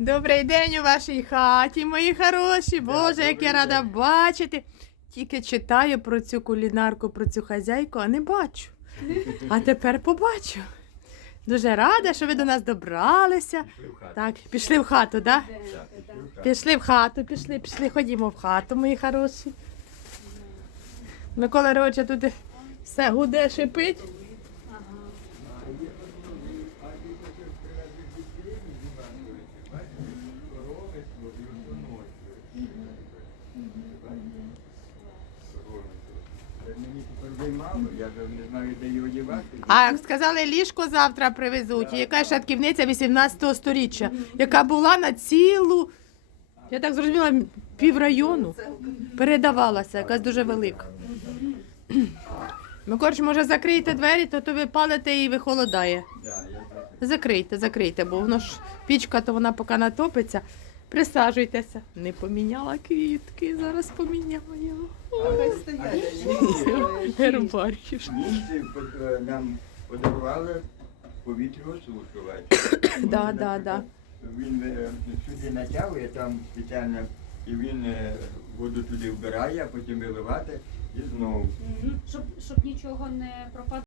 Добрий день у вашій хаті, мої хороші. Боже, як я рада бачити. Тільки читаю про цю кулінарку, про цю хазяйку, а не бачу. А тепер побачу. Дуже рада, що ви до нас добралися. Так, пішли в хату, так? Так, пішли в хату. Пішли в хату, пішли, пішли, ходімо в хату, мої хороші. Микола Ровича тут все гуде, шипить. Мені тепер. А сказали, ліжко завтра привезуть. І якась шатківниця 18 сторіччя, яка була на цілу, я так зрозуміла, піврайону. Передавалася, якась дуже велика. Ну, коротше, може, закрийте двері, то, то ви палите і вихолодає. Да. Закрийте, закрийте, бо воно ж пічка, то вона поки натопиться. Присаджуйтеся. Не поміняла квітки, зараз поміняю. А німці- е, нам подарували повітряосушувач. Да, да, да. Він е, сюди натягує там спеціально, і він е, воду туди вбирає, а потім виливати і знову. Щоб, щоб нічого не пропадало.